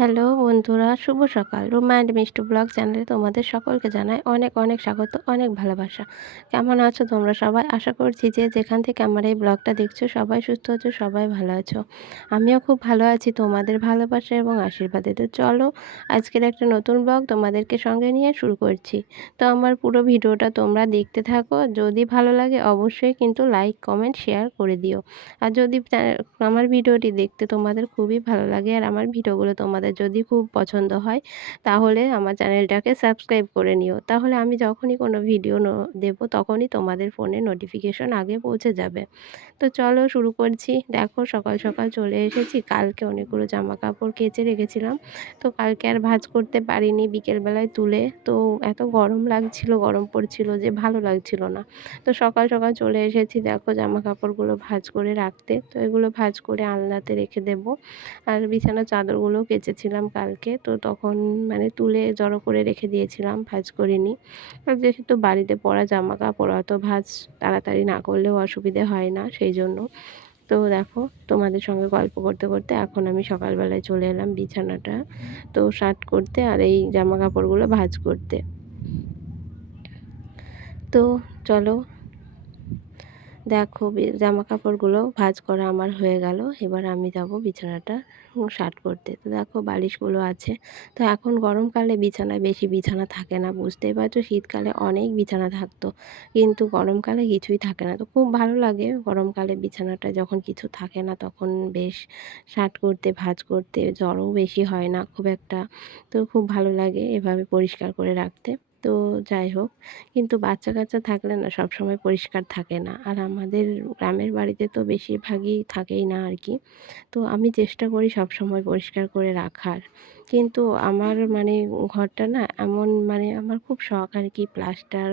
Hello বন্ধুরা, শুভ সকাল। Ruma and Mishtu blog চ্যানেলে তোমাদের সকলকে জানাই অনেক অনেক স্বাগত, অনেক ভালোবাসা। কেমন আছো তোমরা সবাই? আশা করছি যে যেখান থেকে আমার এই ব্লগটা দেখছো সবাই সুস্থ আছো, সবাই ভালো আছো। আমিও খুব ভালো আছি তোমাদের ভালোবাসা এবং আশীর্বাদে। তো চলো আজকের একটা নতুন ব্লগ তোমাদেরকে সঙ্গে নিয়ে শুরু করছি। তো আমার পুরো ভিডিওটা তোমরা দেখতে থাকো। যদি ভালো লাগে অবশ্যই কিন্তু লাইক, কমেন্ট, শেয়ার করে দিও। আর যদি আমার ভিডিওটি দেখতে তোমাদের খুবই ভালো লাগে আর আমার ভিডিওগুলো তোমাদের যদি খুব পছন্দ হয় তাহলে আমার চ্যানেলটাকে সাবস্ক্রাইব করে নিও। তাহলে আমি যখনই কোনো ভিডিও দেবো তখনই তোমাদের ফোনে নোটিফিকেশন আগে পৌঁছে যাবে। তো চলো শুরু করছি। দেখো সকাল সকাল চলে এসেছি। কালকে অনেকগুলো জামা কাপড় কেচে রেখেছিলাম। তো কালকে আর ভাঁজ করতে পারিনি বিকেলবেলায় তুলে। তো এত গরম লাগছিল, গরম পড়ছিল যে ভালো লাগছিল না। তো সকাল সকাল চলে এসেছি দেখো জামা কাপড়গুলো ভাঁজ করে রাখতে। তো এগুলো ভাঁজ করে আলনাতে রেখে দেবো। আর বিছানার চাদরগুলোও কেচেছিলাম কালকে, তো তখন মানে তুলে জড়ো করে রেখে দিয়েছিলাম, ভাঁজ করিনি। আর যেহেতু বাড়িতে পরা জামা কাপড় অত ভাঁজ তাড়াতাড়ি না করলেও অসুবিধে হয় না, সেই জন্য। তো দেখো তোমাদের সঙ্গে গল্প করতে করতে এখন আমি সকালবেলায় চলে এলাম বিছানাটা তো শার্ট করতে আর এই জামা কাপড়গুলো ভাঁজ করতে। তো চলো দেখো জামা কাপড়গুলো ভাঁজ করা আমার হয়ে গেল। এবার আমি যাব বিছানাটা শার্ট করতে। তো দেখো বালিশগুলো আছে। তো এখন গরমকালে বিছানায় বেশি বিছানা থাকে না, বুঝতেই পারছো। শীতকালে অনেক বিছানা থাকতো, কিন্তু গরমকালে কিছুই থাকে না। তো খুব ভালো লাগে গরমকালে বিছানাটা যখন কিছু থাকে না, তখন বেশ শার্ট করতে, ভাঁজ করতে। জ্বরও বেশি হয় না খুব একটা। তো খুব ভালো লাগে এভাবে পরিষ্কার করে রাখতে। তো যাই হোক, কিন্তু বাচ্চা কাচ্চা থাকলে না সবসময় পরিষ্কার থাকে না। আর আমাদের গ্রামের বাড়িতে তো বেশিরভাগই থাকেই না আর কি। তো আমি চেষ্টা করি সবসময় পরিষ্কার করে রাখার। কিন্তু আমার মানে ঘরটা না এমন, মানে আমার খুব শখ আর কি প্লাস্টার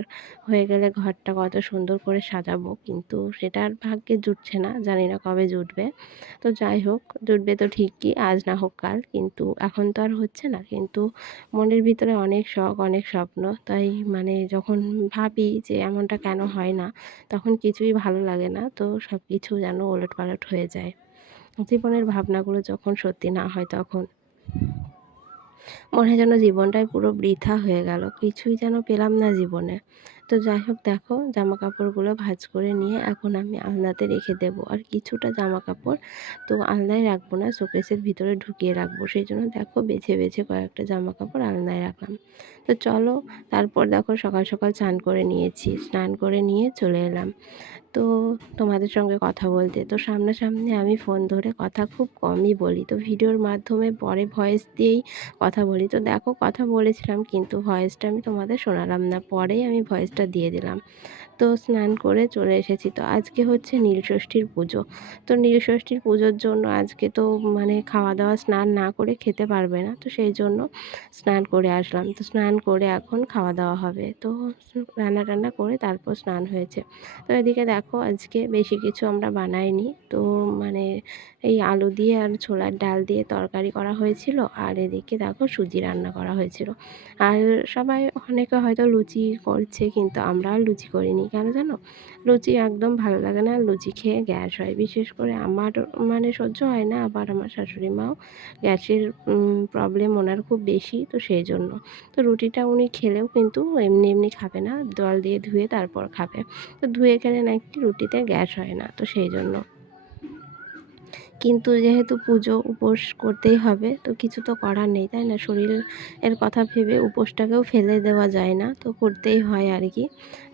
হয়ে গেলে ঘরটা কত সুন্দর করে সাজাবো, কিন্তু সেটা আর ভাগ্যে জুটছে না, জানি না কবে জুটবে। তো যাই হোক, জুটবে তো ঠিকই, আজ না হোক কাল, কিন্তু এখন তো আর হচ্ছে না। কিন্তু মনের ভিতরে অনেক শখ, অনেক স্বপ্ন। তাই মানে যখন ভাবি যে এমনটা কেন হয় না, তখন কিছুই ভালো লাগে না। তো সব কিছু যেন ওলটপালট হয়ে যায়। জীবনের ভাবনাগুলো যখন সত্যি না হয় তখন মনে হয় যেন জীবনটাই পুরো বৃথা হয়ে গেল, কিছুই যেন পেলাম না জীবনে। তো যাই হোক, দেখো জামা কাপড়গুলো ভাঁজ করে নিয়ে এখন আমি আলনাতে রেখে দেবো। আর কিছুটা জামা কাপড় তো আলনায় রাখবো না, শোকেসের ভিতরে ঢুকিয়ে রাখবো। সেই জন্য দেখো বেছে বেছে কয়েকটা জামা কাপড় আলনায় রাখলাম। তো চলো, তারপর দেখো সকাল সকাল স্নান করে নিয়েছি, স্নান করে নিয়ে চলে এলাম তো তোমাদের সঙ্গে কথা বলতে। তো সামনাসামনি আমি ফোন ধরে কথা খুব কমই বলি, তো ভিডিওর মাধ্যমে পরে ভয়েস দিয়েই কথা বলি। তো দেখো কথা বলেছিলাম কিন্তু ভয়েসটা আমি তোমাদের শোনালাম না, পরেই আমি ভয়েসটা দিয়ে দিলাম। তো স্নান করে চলে এসেছি। তো আজকে হচ্ছে নীলষষ্ঠীর পুজো। তো নীলষষ্ঠীর পুজোর জন্য আজকে তো মানে খাওয়া দাওয়া স্নান না করে খেতে পারবে না, তো সেই জন্য স্নান করে আসলাম। তো স্নান করে এখন খাওয়া দাওয়া হবে। তো রান্না টান্না করে তারপর স্নান হয়েছে। তো এদিকে দেখো আজকে বেশি কিছু আমরা বানাইনি। তো মানে এই আলু দিয়ে আর ছোলার ডাল দিয়ে তরকারি করা হয়েছিল, আর এদিকে দেখো সুজি রান্না করা হয়েছিল। আর সবাই অনেকে হয়তো লুচি করছে, কিন্তু আমরা আর লুচি করিনি। কেন জানো? লুচি একদম ভালো লাগে না, লুচি খেয়ে গ্যাস হয়। বিশেষ করে আমার মানে সহ্য হয় না, আবার আমার শাশুড়ি মাও গ্যাসের প্রবলেম ওনার খুব বেশি, তো সেই জন্য। তো রুটিটা উনি খেলেও কিন্তু এমনি এমনি খাবে না, জল দিয়ে ধুয়ে তারপর খাবে। তো ধুয়ে খেলে নাকি রুটিতে গ্যাস হয় না, তো সেই জন্য। কিন্তু যেহেতু পুজো, উপোস করতেই হবে, তো কিছু তো করার নেই, তাই না? শরীরের কথা ভেবে উপোসটাকেও ফেলে দেওয়া যায় না, তো করতেই হয় আর কি।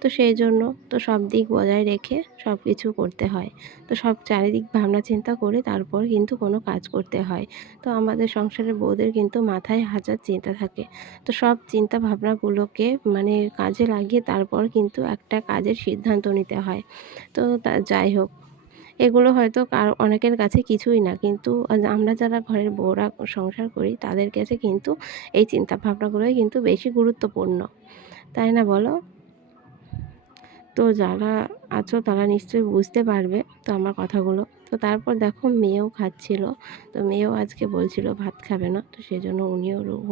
তো সেই জন্য তো সব দিক বজায় রেখে সব কিছু করতে হয়। তো সব চারিদিক ভাবনা চিন্তা করে তারপর কিন্তু কোনো কাজ করতে হয়। তো আমাদের সংসারের বউদের কিন্তু মাথায় হাজার চিন্তা থাকে। তো সব চিন্তা ভাবনাগুলোকে মানে কাজে লাগিয়ে তারপর কিন্তু একটা কাজের সিদ্ধান্ত নিতে হয়। তো যাই হোক, এগুলো হয়তো অনেকের কাছে কিছুই না, কিন্তু আমরা যারা ঘরের বউরা সংসার করি তাদের কাছে কিন্তু এই চিন্তা ভাবনাগুলোই কিন্তু বেশি গুরুত্বপূর্ণ, তাই না বলো? তো যারা আছো তারা নিশ্চয়ই বুঝতে পারবে তো আমার কথাগুলো। তো তারপর দেখো মেয়েও খাচ্ছিল। তো মেয়েও আজকে বলছিল ভাত খাবে না, তো সেজন্য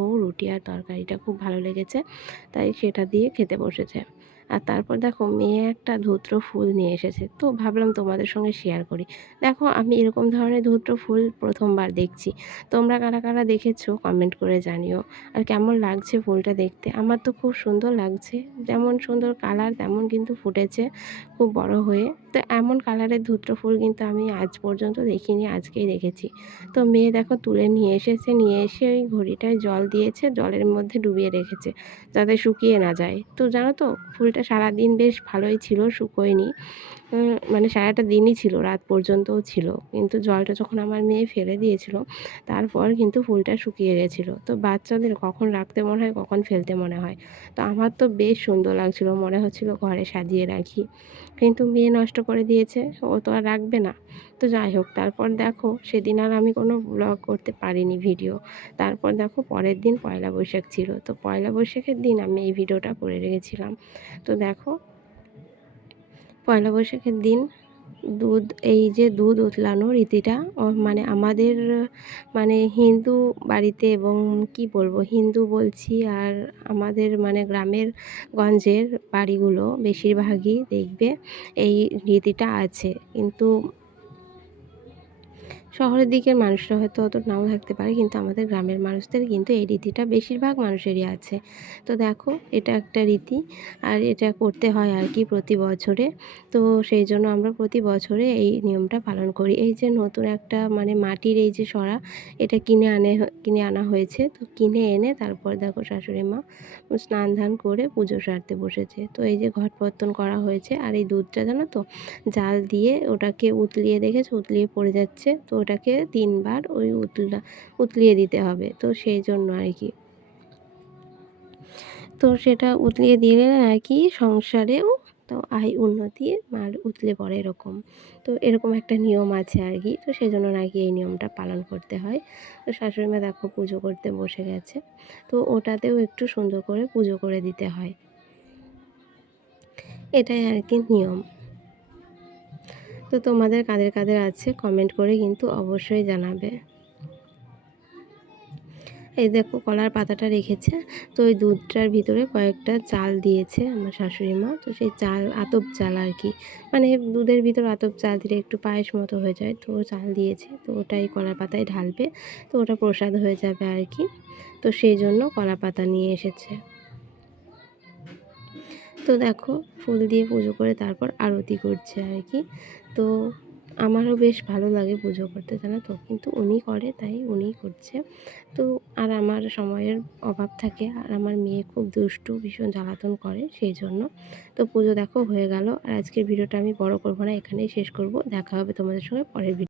ও রুটি আর তরকারিটা খুব ভালো লেগেছে, তাই সেটা দিয়ে খেতে বসেছে। আর তারপর দেখো মেয়ে একটা ধুত্র ফুল নিয়ে এসেছে। তো ভাবলাম তোমাদের সঙ্গে শেয়ার করি। দেখো আমি এরকম ধরনের ধুত্র ফুল ১ম বার দেখছি। তোমরা কারা, কারা দেখেছো কমেন্ট করে জানিও। আর কেমন লাগছে ফুলটা দেখতে? আমার তো খুব সুন্দর লাগছে। যেমন সুন্দর কালার তেমন কিন্তু ফুটেছে খুব বড় হয়ে। তো এমন কালারের ধুত্র ফুল কিন্তু আমি আজ পর্যন্ত দেখিনি, আজকেই দেখেছি। তো মেয়ে দেখো তুলে নিয়ে এসেছে, নিয়ে এসে ওই ঘড়িটায় জল দিয়েছে, জলের মধ্যে ডুবিয়ে রেখেছে যাতে শুকিয়ে না যায়। তো জানো তো ফুলটা সারাদিন বেশ ভালোই ছিল, শুকোয়নি। মানে সারাটা দিনই ছিল, রাত পর্যন্তও ছিল। কিন্তু জলটা যখন আমার মেয়ে ফেলে দিয়েছিল তারপর কিন্তু ফুলটা শুকিয়ে গেছিলো। তো বাচ্চাদের কখন রাখতে মনে হয় কখন ফেলতে মনে হয়। তো আমার তো বেশ সুন্দর লাগছিলো, মনে হচ্ছিলো ঘরে সাজিয়ে রাখি। কিন্তু মেয়ে নষ্ট করে দিয়েছে, ও তো আর রাখবে না। তো যাই হোক, তারপর দেখো সেদিন আর আমি কোনো ব্লগ করতে পারিনি, ভিডিও। তারপর দেখো পরের দিন পয়লা বৈশাখ ছিল। তো পয়লা বৈশাখের দিন আমি এই ভিডিওটা করে রেখেছিলাম। তো দেখো পয়লা বৈশাখের দিন দুধ, এই যে দুধ উতলানো রীতিটা মানে আমাদের মানে হিন্দু বাড়িতে, এবং কি বলবো, হিন্দু বলছি আর আমাদের মানে গ্রামের গঞ্জের বাড়িগুলো বেশিরভাগই দেখবে এই রীতিটা আছে। কিন্তু শহরের দিকের মানুষরা হয়তো অত নাও থাকতে পারে, কিন্তু আমাদের গ্রামের মানুষদের কিন্তু এই রীতিটা বেশিরভাগ মানুষেরই আছে। তো দেখো এটা একটা রীতি, আর এটা করতে হয় আর কি প্রতি বছরে। তো সেই জন্য আমরা প্রতি বছরে এই নিয়মটা পালন করি। এই যে নতুন একটা মানে মাটির এই যে সরা, এটা কিনে আনা হয়েছে। তো কিনে এনে তারপর দেখো শাশুড়ি মা স্নান ধান করে পুজো সারতে বসেছে। তো এই যে ঘটপত্তন করা হয়েছে, আর এই দুধটা জানো তো জাল দিয়ে ওটাকে উতলিয়ে দেখেছো, উতলিয়ে পড়ে যাচ্ছে। তো ওটাকে ৩ বার ওই উতলিয়ে দিতে হবে। তো সেই জন্য আর কি। তো সেটা উতলিয়ে দিলে আর কি সংসারেও তো আয় উন্নতি আর উতলে পড়ে এরকম। তো এরকম একটা নিয়ম আছে আর কি। তো সেজন্য নাকি এই নিয়মটা পালন করতে হয়। তো শাশুড়ি মা দেখো পুজো করতে বসে গেছে। তো ওটাতেও একটু সুন্দর করে পুজো করে দিতে হয়। এটাই আর কি নিয়ম। তো তোমাদের কাদের কাদের আছে কমেন্ট করে কিন্তু অবশ্যই জানাবে। এই দেখো কলার পাতাটা রেখেছে। তো ওই দুধটার ভিতরে কয়েকটা চাল দিয়েছে আমার শাশুড়ি মা। তো সেই চাল আতপ চাল আর কি, মানে দুধের ভিতর আতপ চাল দিলে একটু পায়েস মতো হয়ে যায়। তো চাল দিয়েছে, তো ওটাই কলার পাতায় ঢালবে। তো ওটা প্রসাদ হয়ে যাবে আর কি। তো সেই জন্য কলা পাতা নিয়ে এসেছে। তো দেখো ফুল দিয়ে পুজো করে তারপর আরতি করছে আর কি। তো আমারও বেশ ভালো লাগে পুজো করতে, জানো তো, কিন্তু উনি করে তাই উনিই করছে। তো আর আমার সময়ের অভাব থাকে, আর আমার মেয়ে খুব দুষ্টু, ভীষণ জ্বালাতন করে, সেই জন্য। তো পুজো দেখো হয়ে গেল। আর আজকের ভিডিওটা আমি বড় করব না, এখানেই শেষ করব। দেখা হবে তোমাদের সঙ্গে পরের ভিডিও।